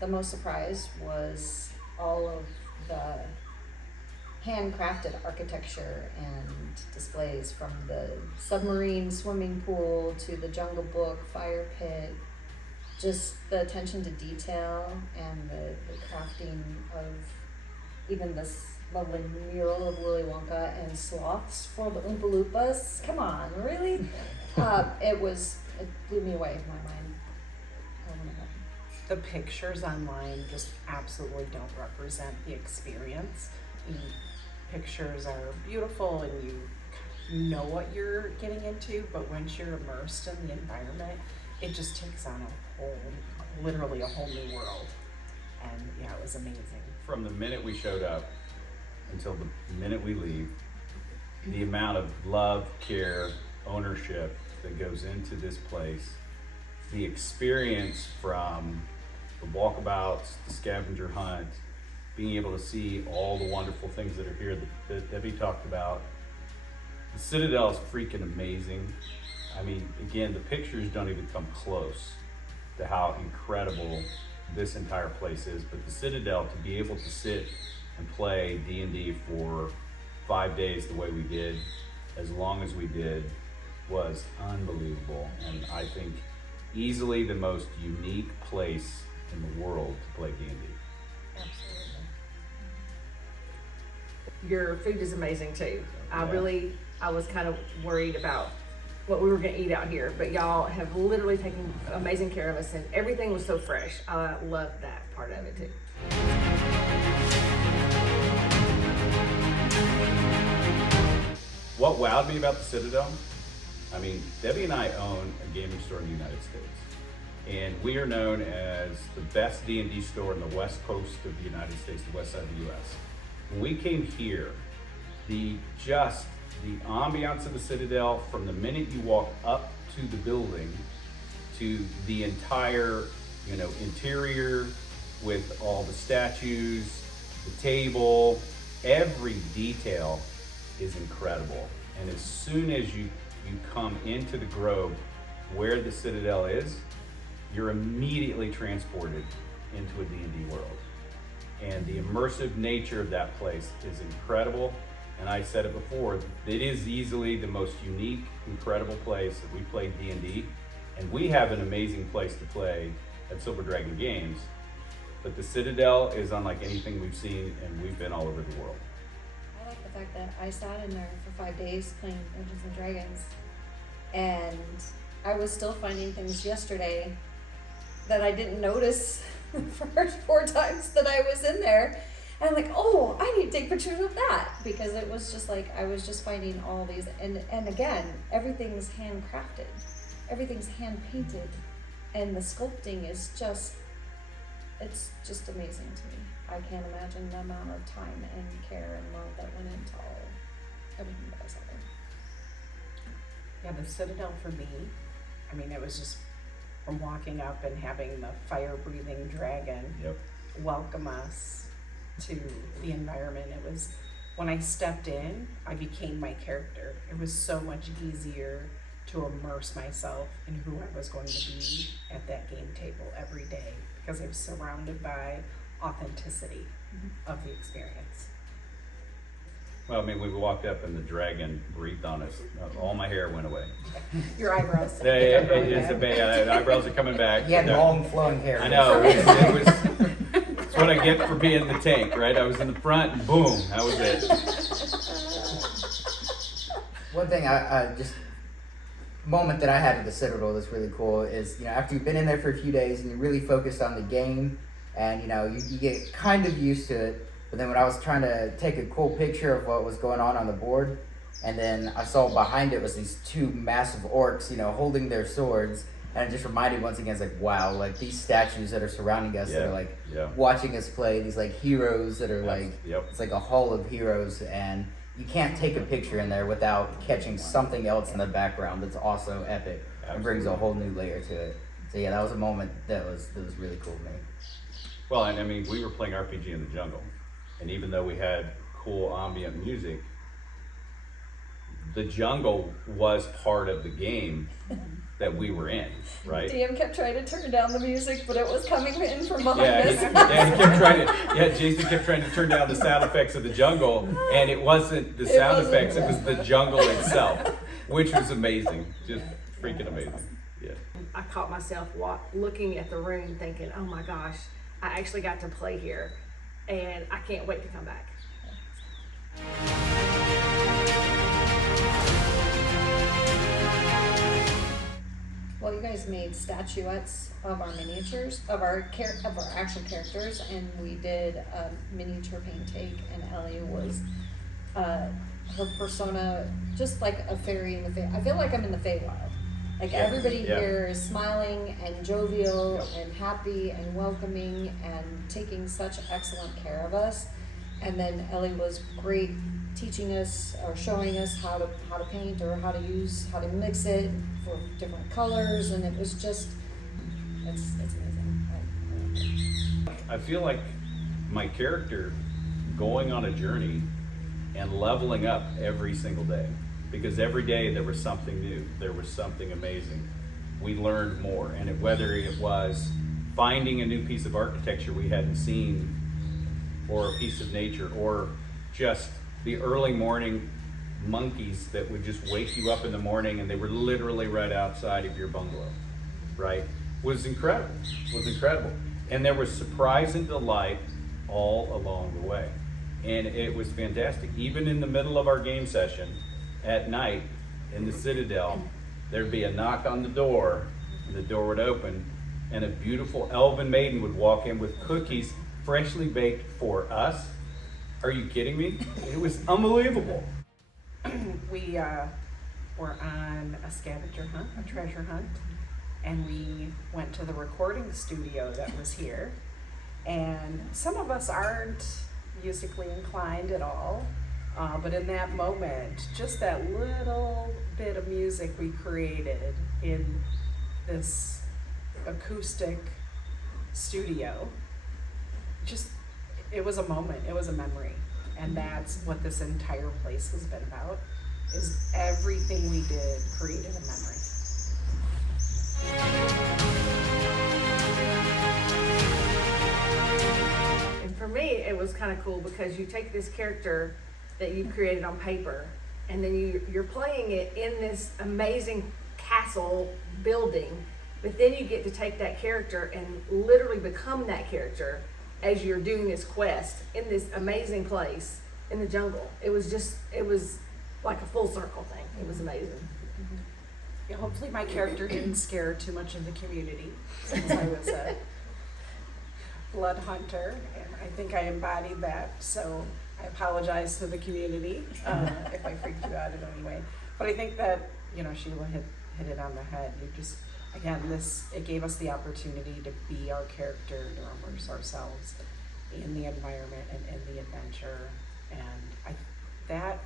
the most surprise was all of the handcrafted architecture and displays, from the submarine swimming pool to the Jungle Book fire pit. Just the attention to detail and the crafting of even this lovely mural of Willy Wonka and sloths for the Oompa Loompas. Come on, really? It blew me away in my mind. The pictures online just absolutely don't represent the experience. Pictures are beautiful and you know what you're getting into, but once you're immersed in the environment, it just takes on literally a whole new world. And yeah, it was amazing. From the minute we showed up until the minute we leave, the amount of love, care, ownership that goes into this place, the experience from the walkabouts, the scavenger hunt, being able to see all the wonderful things that are here that Debbie talked about. The Citadel is freaking amazing. I mean, again, the pictures don't even come close to how incredible this entire place is, but the Citadel, to be able to sit and play D&D for 5 days the way we did, as long as we did, was unbelievable. And I think easily the most unique place in the world to play D&D. Absolutely. Your food is amazing too. I was kind of worried about what we were gonna eat out here, but y'all have literally taken amazing care of us, and everything was so fresh. I love that part of it too. What wowed me about the Citadel, I mean, Debbie and I own a gaming store in the United States. And we are known as the best D&D store in the west coast of the United States, the west side of the US. When we came here, the ambiance of the Citadel, from the minute you walk up to the building to the entire, interior with all the statues, the table, every detail is incredible. And as soon as you come into the Grove where the Citadel is, you're immediately transported into a D&D world. And the immersive nature of that place is incredible. And I said it before, it is easily the most unique, incredible place that we play D&D. And we have an amazing place to play at Silver Dragon Games. But the Citadel is unlike anything we've seen, and we've been all over the world. I like the fact that I sat in there for 5 days playing Dungeons and Dragons, and I was still finding things yesterday that I didn't notice the first 4 times that I was in there. And I'm like, oh, I need to take pictures of that, because it was just like, I was just finding all these, and again, everything's handcrafted, everything's hand painted, and the sculpting is it's just amazing to me. I can't imagine the amount of time and care and love that went into everything that I saw there. Yeah, the Citadel for me, I mean, it was just from walking up and having the fire-breathing dragon welcome us to the environment. It was, when I stepped in, I became my character. It was so much easier to immerse myself in who I was going to be at that game table every day, because I was surrounded by authenticity of the experience. Well, I mean, we walked up and the dragon breathed on us. All my hair went away. Your eyebrows. The eyebrows are coming back. He had long flowing hair. I know. It's what I get for being the tank, right? I was in the front and boom, that was it. One thing I just moment that I had at the Citadel that's really cool is, after you've been in there for a few days and you're really focused on the game, and you get kind of used to it. But then when I was trying to take a cool picture of what was going on the board, and then I saw behind it was these 2 massive orcs, holding their swords, and it just reminded once again, it's like, wow, like these statues that are surrounding us that are like watching us play, these like heroes that are it's like a hall of heroes, and you can't take a picture in there without catching something else in the background that's also epic. Absolutely. It brings a whole new layer to it. So yeah, that was a moment that was really cool to me. Well, and I mean, we were playing RPG in the jungle, and even though we had cool ambient music, the jungle was part of the game that we were in, right? DM kept trying to turn down the music, but it was coming in from behind Yeah, us. he kept trying to. Yeah, Jason kept trying to turn down the sound effects of the jungle, and it wasn't the It sound wasn't. effects; it was the jungle itself, which was amazing, just freaking amazing. Yeah. I caught myself looking at the room thinking, oh my gosh, I actually got to play here and I can't wait to come back. Well, you guys made statuettes of our miniatures, of our actual characters, and we did a miniature paint take, and Ellie was, her persona, just like a fairy in the I feel like I'm in the Feywild. Like Yeah, everybody yeah. here is smiling and jovial and happy and welcoming and taking such excellent care of us. And then Ellie was great teaching us or showing us how to paint or how to mix it for different colors, and it was just it's amazing. I feel like my character going on a journey and leveling up every single day, because every day there was something new, there was something amazing. We learned more, and whether it was finding a new piece of architecture we hadn't seen, or a piece of nature, or just the early morning monkeys that would just wake you up in the morning and they were literally right outside of your bungalow, right? Was incredible. And there was surprise and delight all along the way. And it was fantastic. Even in the middle of our game session at night in the Citadel, there'd be a knock on the door, and the door would open, and a beautiful elven maiden would walk in with cookies freshly baked for us. Are you kidding me? It was unbelievable. We were on a scavenger hunt, a treasure hunt, and we went to the recording studio that was here. And some of us aren't musically inclined at all, but in that moment, just that little bit of music we created in this acoustic studio, it was a moment, it was a memory. And that's what this entire place has been about, is everything we did created a memory. And for me, it was kind of cool because you take this character that you created on paper and then you're playing it in this amazing castle building, but then you get to take that character and literally become that character as you're doing this quest in this amazing place in the jungle. It was like a full circle thing. It was amazing. Yeah, hopefully my character didn't scare too much of the community, since I was a blood hunter, and I think I embodied that, so I apologize to the community if I freaked you out in any way. But I think that, Sheila hit it on the head. It gave us the opportunity to be our character, to immerse ourselves in the environment and in the adventure. And that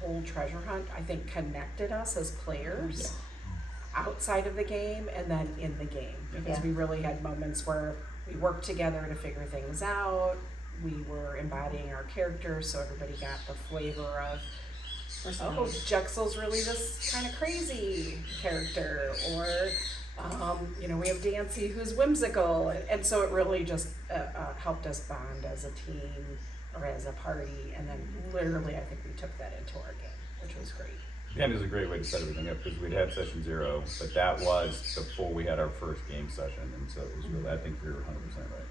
whole treasure hunt, I think, connected us as players outside of the game and then in the game. Because we really had moments where we worked together to figure things out. We were embodying our characters, so everybody got the flavor of, Jexel's really this kind of crazy character, or we have Dancy who's whimsical, and so it really just helped us bond as a team or as a party, and then literally I think we took that into our game, which was great. And it was a great way to set everything up, because we'd had session 0, but that was before we had our first game session, and so it was really, I think we were 100% right.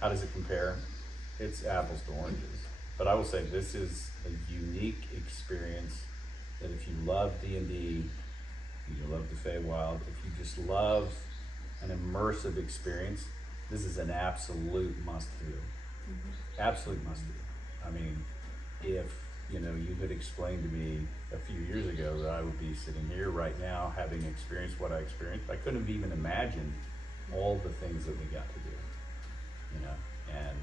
How does it compare? It's apples to oranges. But I will say this is a unique experience that if you love D&D, you love the Feywild, if you just love an immersive experience, this is an absolute must-do. Absolute must-do. I mean, if you had explained to me a few years ago that I would be sitting here right now having experienced what I experienced, I couldn't have even imagined all the things that we got to do. And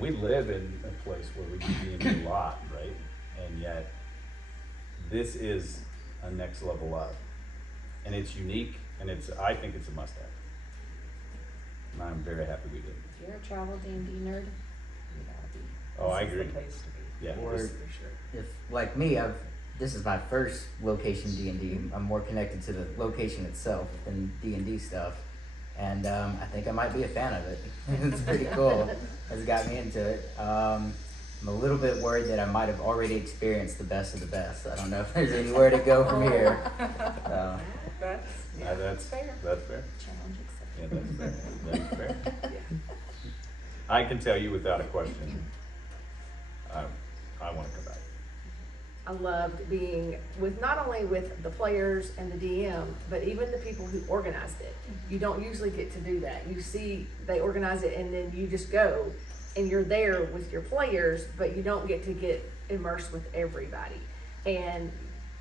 we live in a place where we do D&D a lot, right? And yet, this is a next level up, and it's unique, and I think it's a must-have. I'm very happy we did. If you're a travel D&D nerd, you gotta be. Oh, I This is the agree. place to be. Yeah. Or- For sure. If like me, this is my first location D&D. I'm more connected to the location itself than D&D stuff, and I think I might be a fan of it. It's pretty cool. It's got me into it. I'm a little bit worried that I might have already experienced the best of the best. I don't know if there's anywhere to go from here. That's fair. That's fair. Challenge Yeah, accepted. that's fair. That's fair. I can tell you without a question, I want to come back. I loved being with, not only with the players and the DM, but even the people who organized it. You don't usually get to do that. You see, they organize it and then you just go and you're there with your players, but you don't get to get immersed with everybody. And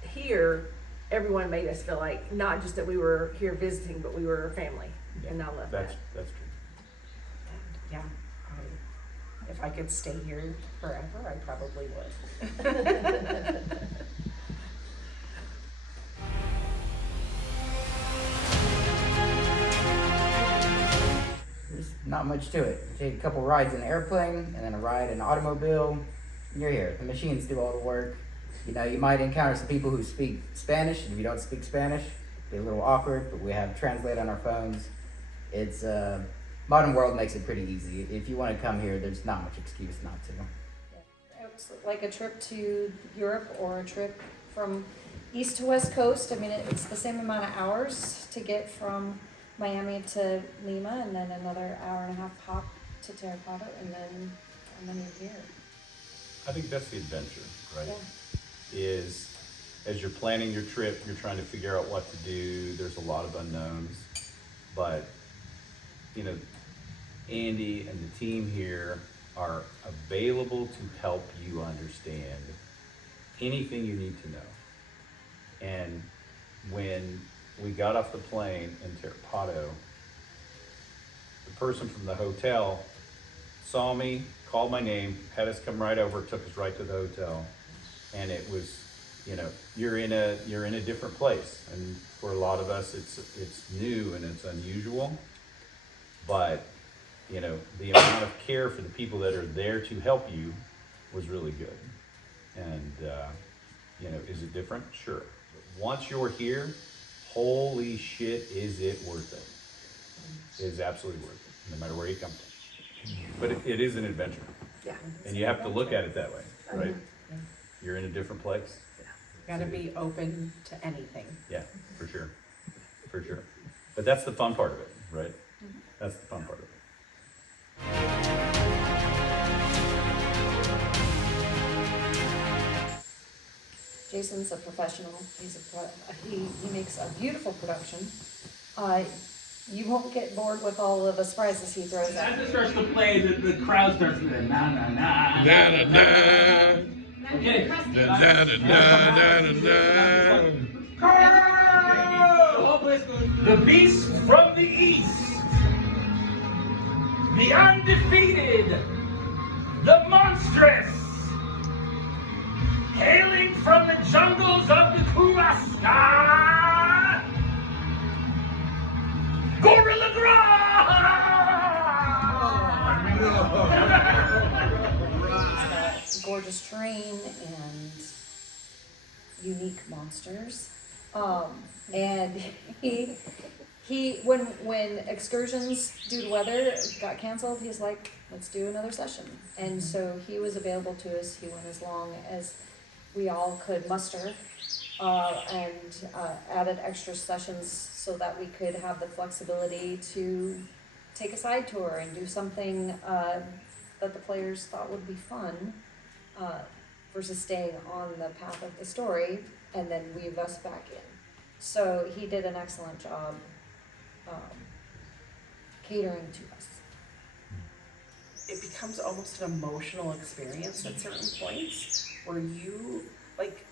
here, everyone made us feel like, not just that we were here visiting, but we were a family. And I love that. That's true. Yeah, if I could stay here forever, I probably would. There's not much to it. You take a couple rides in an airplane and then a ride in an automobile, and you're here. The machines do all the work. You know, you might encounter some people who speak Spanish, and if you don't speak Spanish, it'd be a little awkward, but we have Translate on our phones. It's modern world makes it pretty easy. If you want to come here, there's not much excuse not to. It's like a trip to Europe or a trip from east to west coast. I mean, it's the same amount of hours to get from Miami to Lima, and then another hour and a half hop to Tarapoto, and then you're here. I think that's the adventure, right? Yeah. Is as you're planning your trip, you're trying to figure out what to do. There's a lot of unknowns, but you know, Andy and the team here are available to help you understand anything you need to know. And when we got off the plane in Tarapoto, the person from the hotel saw me, called my name, had us come right over, took us right to the hotel. And it was, you know, you're in a different place. And for a lot of us, it's new and it's unusual. But, you know, the amount of care for the people that are there to help you was really good. And, you know, is it different? Sure. But once you're here, holy shit, is it worth it? It is absolutely worth it, no matter where you come from. But it is an adventure. Yeah. And you have to look at it that way, right? You're in a different place. Gotta be open to anything. Yeah, for sure. For sure. But that's the fun part of it, right? That's the fun part of it. Jason's a professional. He makes a beautiful production. You won't get bored with all of the surprises he throws at As you. it starts to play, the crowd starts to na na na. Da da da. Okay. Da da da da da da. The beast from the east, the undefeated, the monstrous, hailing from the jungles of the Kuraska, Gorilla It's got gorgeous terrain and unique monsters. And when excursions due to weather got canceled, he's like, let's do another session. And so he was available to us. He went as long as we all could muster, and added extra sessions so that we could have the flexibility to take a side tour and do something that the players thought would be fun, versus staying on the path of the story and then weave us back in. So he did an excellent job catering to us. It becomes almost an emotional experience at certain points where you, like,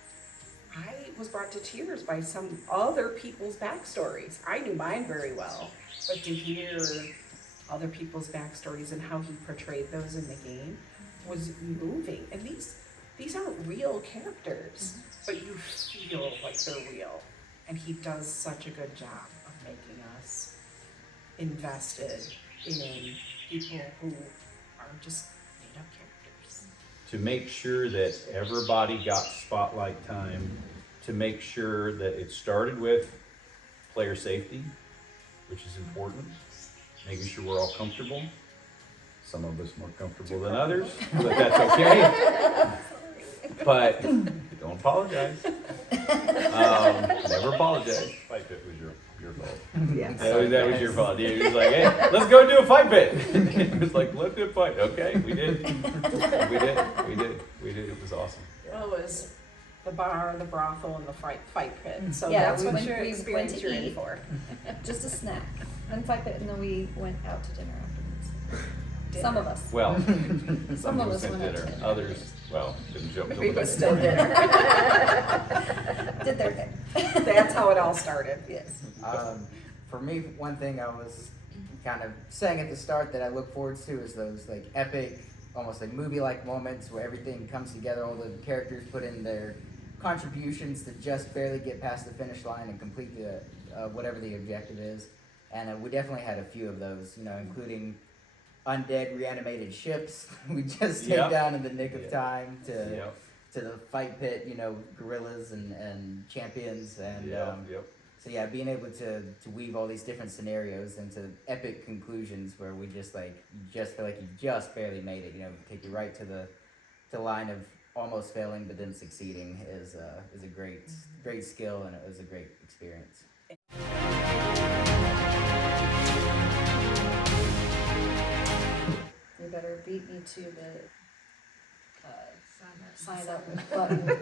I was brought to tears by some other people's backstories. I knew mine very well, but to hear other people's backstories and how he portrayed those in the game was moving. And these aren't real characters, but you feel like they're real. And he does such a good job of making us invested in people who are just made up characters. To make sure that everybody got spotlight time, to make sure that it started with player safety, which is important, making sure we're all comfortable. Some of us more comfortable than others, but that's okay. But don't apologize. Never apologize. Fight pit was your fault. Yeah. That was your fault. He was like, hey, let's go do a fight pit. It was like, let's do a fight. Okay, we did. We did. It was awesome. Well, it was the bar, the brothel, and the fight pit. So Yeah, that's we what went- your we went experience to you're in eat. for. Just a snack, then fight pit, and then we went out to dinner afterwards. Some of us. Well, Some some of of us us went out to dinner. dinner. Others, well, didn't jump till Maybe the it was next still day. dinner. Did their thing. That's how it all started. Yes. For me, one thing I was kind of saying at the start that I look forward to is those like epic, almost like movie-like moments where everything comes together, all the characters put in their contributions to just barely get past the finish line and complete the whatever the objective is. And we definitely had a few of those, you know, including undead reanimated ships we just take Yep. down in the nick of Yep. time to Yep, the fight pit, you know, gorillas and champions and yep. so yeah, being able to weave all these different scenarios into epic conclusions where we just like you just feel like you just barely made it, you know, take you right to the line of almost failing but then succeeding is a great skill, and it was a great experience. You better beat me to the sign up button.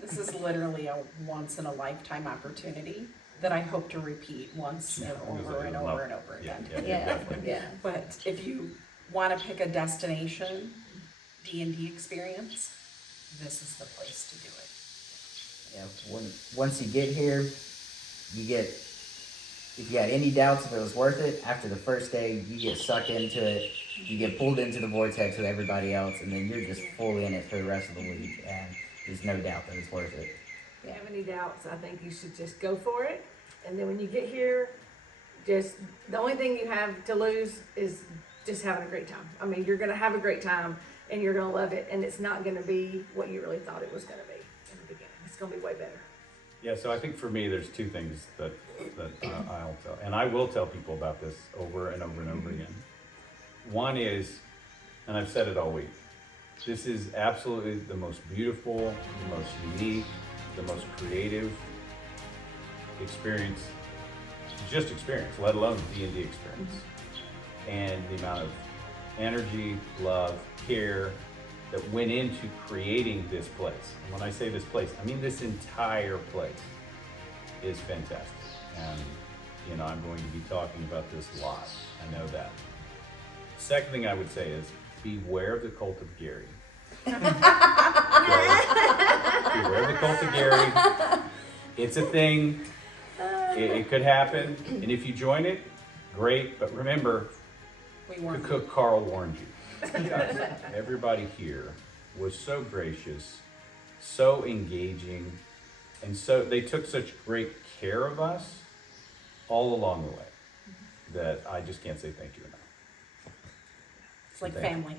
This is literally a once in a lifetime opportunity that I hope to repeat once and over and over and over Yeah, again. Yeah, definitely. yeah. But if you want to pick a destination D&D experience, this is the place to do it. Yeah, once you get here, you get, if you had any doubts if it was worth it, after the first day, you get sucked into it, you get pulled into the vortex with everybody else, and then you're just fully in it for the rest of the week, and there's no doubt that it's worth it. If you have any doubts, I think you should just go for it. And then when you get here, just, the only thing you have to lose is just having a great time. I mean, you're gonna have a great time and you're gonna love it, and it's not gonna be what you really thought it was gonna be in the beginning. It's gonna be way better. Yeah, so I think for me, there's two things that I'll tell, and I will tell people about this over and over and over again. One is, and I've said it all week, this is absolutely the most beautiful, the most unique, the most creative experience, let alone D&D experience. And the amount of energy, love, care that went into creating this place. And when I say this place, I mean this entire place is fantastic. And, you know, I'm going to be talking about this a lot. I know that. Second thing I would say is beware of the cult of Gary. Okay? Beware of the cult of Gary. It's a thing. It could happen. And if you join it, great. But remember, We the weren't. cook Carl warned you. Guys, everybody here was so gracious, so engaging, and so they took such great care of us all along the way that I just can't say thank you enough. It's like Thank you. family.